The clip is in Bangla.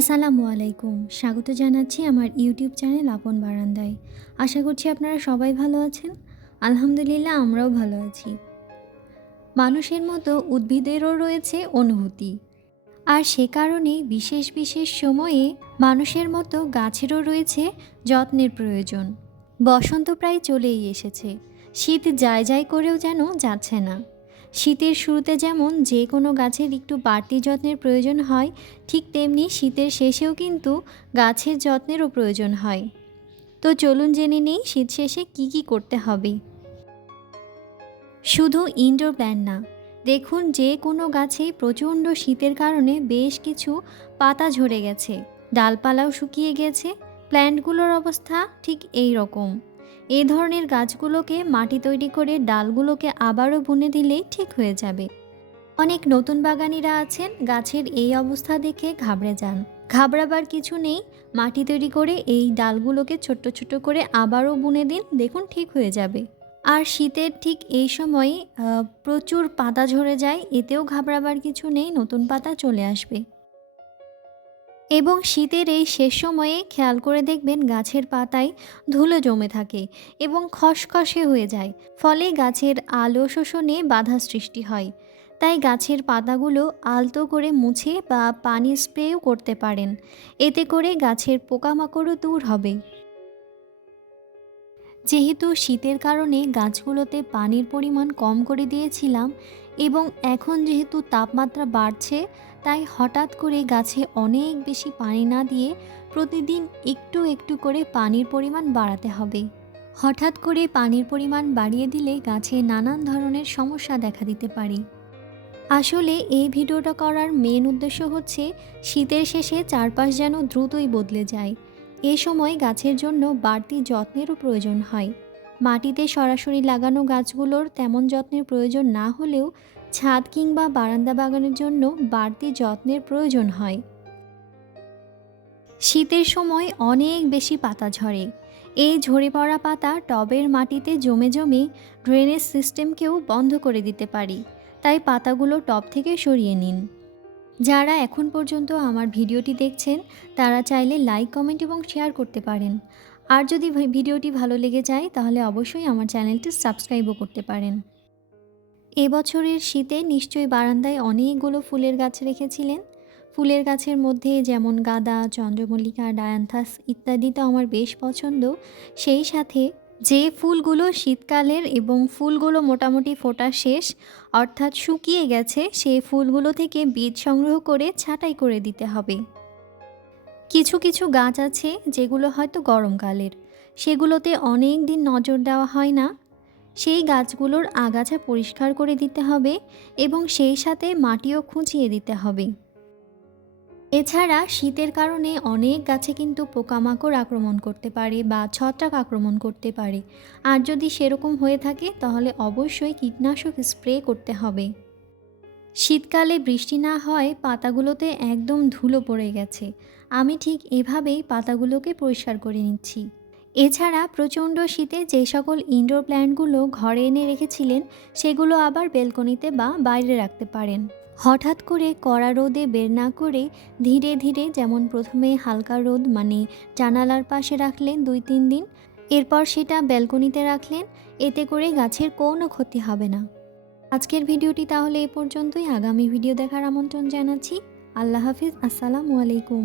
আসসালামু আলাইকুম। স্বাগত জানাচ্ছি আমার ইউটিউব চ্যানেল আপন বারান্দায়। আশা করছি আপনারা সবাই ভালো আছেন। আলহামদুলিল্লাহ আমরাও ভালো আছি। মানুষের মতো উদ্ভিদেরও রয়েছে অনুভূতি। আর সে কারণেই বিশেষ বিশেষ সময়ে মানুষের মতো গাছেরও রয়েছে যত্নের প্রয়োজন। বসন্ত প্রায় চলেই এসেছে। শীত যায় যায় করেও যেন যাচ্ছে না। শীতের শুরুতে যেমন যে কোনো গাছের একটু বাড়তি যত্নের প্রয়োজন হয়, ঠিক তেমনি শীতের শেষেও কিন্তু গাছের যত্নেরও প্রয়োজন হয়। তো চলুন জেনে নেই শীত শেষে কী কী করতে হবে। শুধু ইনডোর প্ল্যান্ট না, দেখুন যে কোনো গাছেই প্রচণ্ড শীতের কারণে বেশ কিছু পাতা ঝরে গেছে, ডালপালাও শুকিয়ে গেছে। প্ল্যান্টগুলোর অবস্থা ঠিক এই রকম। এই ধরনের গাছগুলোকে মাটি তৈরি করে ডালগুলোকে আবারও বুনে দিলেই ঠিক হয়ে যাবে। অনেক নতুন বাগানিরা আছেন, গাছের এই অবস্থা দেখে ঘাবড়ে যান। ঘাবড়াবার কিছু নেই। মাটি তৈরি করে এই ডালগুলোকে ছোট্ট ছোট করে আবারও বুনে দিন, দেখুন ঠিক হয়ে যাবে। আর শীতের ঠিক এই সময়ে প্রচুর পাতা ঝরে যায়, এতেও ঘাবড়াবার কিছু নেই, নতুন পাতা চলে আসবে। এবং শীতের এই শেষ সময়ে খেয়াল করে দেখবেন গাছের পাতায় ধুলো জমে থাকে এবং খসখসে হয়ে যায়, ফলে গাছের আলো শোষণে বাধা সৃষ্টি হয়। তাই গাছের পাতাগুলো আলতো করে মুছে বা পানি স্প্রেও করতে পারেন, এতে করে গাছের পোকামাকড়ও দূর হবে। যেহেতু শীতের কারণে গাছগুলোতে পানির পরিমাণ কম করে দিয়েছিলাম এবং এখন যেহেতু তাপমাত্রা বাড়ছে, তাই হঠাৎ করে গাছে অনেক বেশি পানি না দিয়ে প্রতিদিন একটু একটু করে পানির পরিমাণ বাড়াতে হবে। হঠাৎ করে পানির পরিমাণ বাড়িয়ে দিলে গাছে নানান ধরনের সমস্যা দেখা দিতে পারে। আসলে এই ভিডিওটা করার মেন উদ্দেশ্য হচ্ছে শীতের শেষে চারপাশ যেন দ্রুতই বদলে যায়। এ সময় গাছের জন্য বাড়তি যত্নেরও প্রয়োজন হয়। মাটিতে সরাসরি লাগানো গাছগুলোর তেমন যত্নের প্রয়োজন না হলেও ছাদ কিংবা বারান্দা বাগানের জন্য বাড়তি যত্নের প্রয়োজন হয়। শীতের সময় অনেক বেশি পাতা ঝরে। এই ঝরে পড়া পাতা টবের মাটিতে জমে জমে ড্রেনেজ সিস্টেমকেও বন্ধ করে দিতে পারি। তাই পাতাগুলো টব থেকে সরিয়ে নিন। যারা এখন পর্যন্ত আমার ভিডিওটি দেখছেন তারা চাইলে লাইক, কমেন্ট এবং শেয়ার করতে পারেন। আর যদি ভিডিওটি ভালো লেগে যায় তাহলে অবশ্যই আমার চ্যানেলটি সাবস্ক্রাইবও করতে পারেন। এবছরের শীতে নিশ্চয়ই বারান্দায় অনেকগুলো ফুলের গাছ রেখেছিলেন। ফুলের গাছের মধ্যে যেমন গাঁদা, চন্দ্রমল্লিকা, ডায়ান্থাস ইত্যাদি তো আমার বেশ পছন্দ। সেই সাথে যে ফুলগুলো শীতকালের এবং ফুলগুলো মোটামুটি ফোটা শেষ অর্থাৎ শুকিয়ে গেছে, সেই ফুলগুলো থেকে বীজ সংগ্রহ করে ছাঁটাই করে দিতে হবে। কিছু কিছু গাছ আছে যেগুলো হয়তো গরমকালের, সেগুলোতে অনেক দিন নজর দেওয়া হয় না। সেই গাছগুলোর আগাছা পরিষ্কার করে দিতে হবে এবং সেই সাথে মাটিও খুঁচিয়ে দিতে হবে। এছাড়া শীতের কারণে অনেক গাছে কিন্তু পোকামাকড় আক্রমণ করতে পারে বা ছত্রাক আক্রমণ করতে পারে। আর যদি সেরকম হয়ে থাকে তাহলে অবশ্যই কীটনাশক স্প্রে করতে হবে। শীতকালে বৃষ্টি না হয় পাতাগুলোতে একদম ধুলো পড়ে গেছে, আমি ঠিক এভাবেই পাতাগুলোকে পরিষ্কার করে নিচ্ছি। এছাড়া প্রচণ্ড শীতে যে সকল ইনডোর প্ল্যান্টগুলো ঘরে এনে রেখেছিলেন সেগুলো আবার বেলকনিতে বা বাইরে রাখতে পারেন। হঠাৎ করে কড়া রোদে বের না করে ধীরে ধীরে, যেমন প্রথমে হালকা রোদ মানে জানালার পাশে রাখলেন 2-3 দিন, এরপর সেটা বেলকনিতে রাখলেন, এতে করে গাছের কোনো ক্ষতি হবে না। আজকের ভিডিওটি তাহলে এ পর্যন্তই। আগামী ভিডিও দেখার আমন্ত্রণ জানাচ্ছি। আল্লাহ হাফিজ। আসসালামু আলাইকুম।